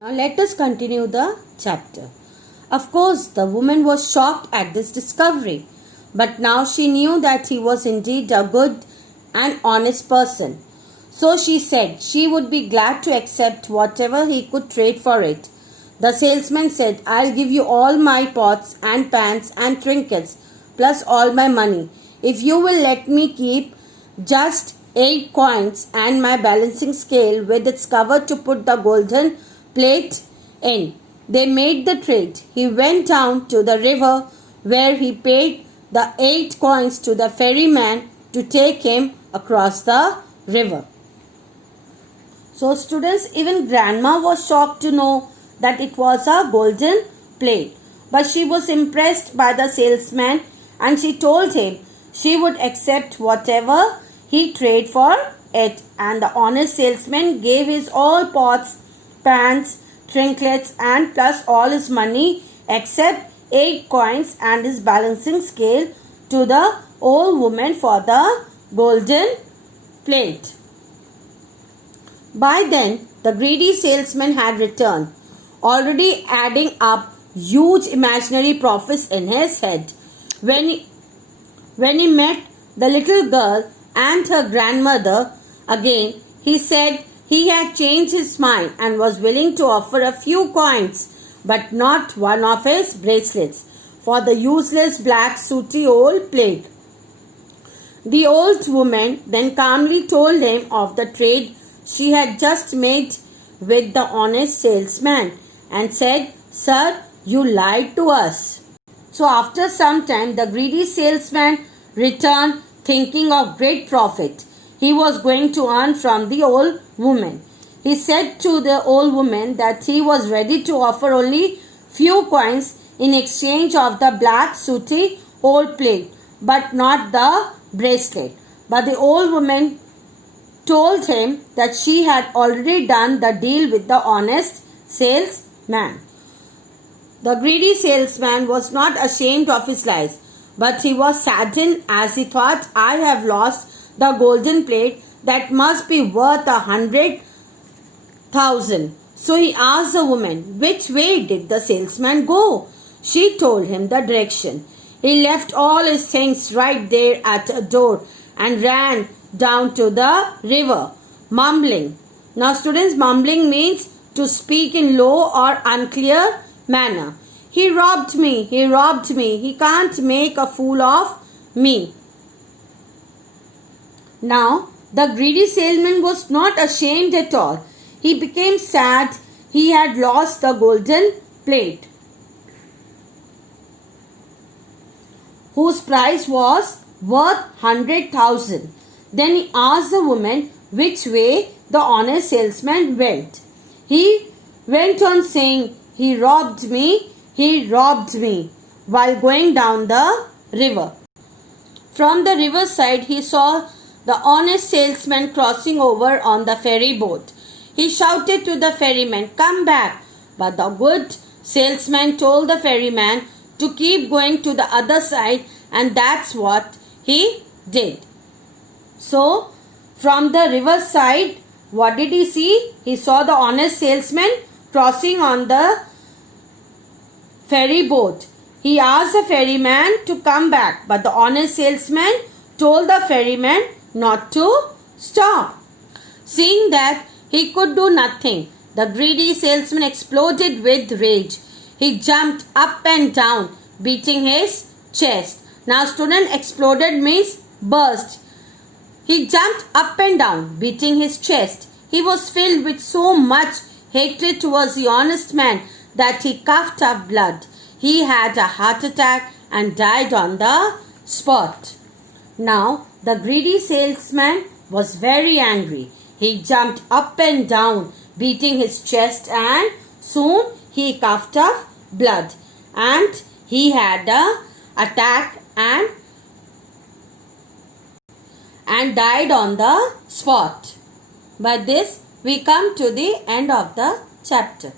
Now let us continue the chapter. Of course, the woman was shocked at this discovery, but now she knew that he was indeed a good and honest person. So she said she would be glad to accept whatever he could trade for it. The salesman said, "I'll give you all my pots and pans and trinkets, plus all my money, if you will let me keep just 8 coins and my balancing scale with its cover to put the golden plate in." They made the trade. He went down to the river where he paid the 8 coins to the ferryman to take him across the river. So students, even grandma was shocked to know that it was a golden plate. But she was impressed by the salesman and she told him she would accept whatever he traded for it. And the honest salesman gave his all pots, pans, trinkets and plus all his money except 8 coins and his balancing scale to the old woman for the golden plate. By then, the greedy salesman had returned, already adding up huge imaginary profits in his head. When he met the little girl and her grandmother again, he said he had changed his mind and was willing to offer a few coins, but not one of his bracelets, for the useless black sooty old plate. The old woman then calmly told him of the trade she had just made with the honest salesman and said, "Sir, you lied to us." So after some time, the greedy salesman returned thinking of great profit he was going to earn from the old woman. He said to the old woman that he was ready to offer only few coins in exchange of the black sooty old plate, but not the bracelet. But the old woman told him that she had already done the deal with the honest salesman. The greedy salesman was not ashamed of his lies, but he was saddened as he thought, "I have lost the golden plate that must be worth 100,000. So he asked the woman, which way did the salesman go? She told him the direction. He left all his things right there at a door and ran down to the river, mumbling. Now students, mumbling means to speak in low or unclear manner. He robbed me, he can't make a fool of me. Now, the greedy salesman was not ashamed at all. He became sad he had lost the golden plate, whose price was worth 100,000. Then he asked the woman which way the honest salesman went. He went on saying, he robbed me, while going down the river. From the riverside, he saw the honest salesman crossing over on the ferry boat. He shouted to the ferryman, "Come back." But the good salesman told the ferryman to keep going to the other side, and that's what he did. So, from the riverside, what did he see? He saw the honest salesman crossing on the ferry boat. He asked the ferryman to come back, but the honest salesman told the ferryman not to stop. Seeing that he could do nothing, the greedy salesman exploded with rage. He jumped up and down, beating his chest. Now student, exploded means burst. He jumped up and down, beating his chest. He was filled with so much hatred towards the honest man that he coughed up blood. He had a heart attack and died on the spot. Now, the greedy salesman was very angry. He jumped up and down, beating his chest, and soon he coughed up blood. And he had a attack and died on the spot. By this, we come to the end of the chapter.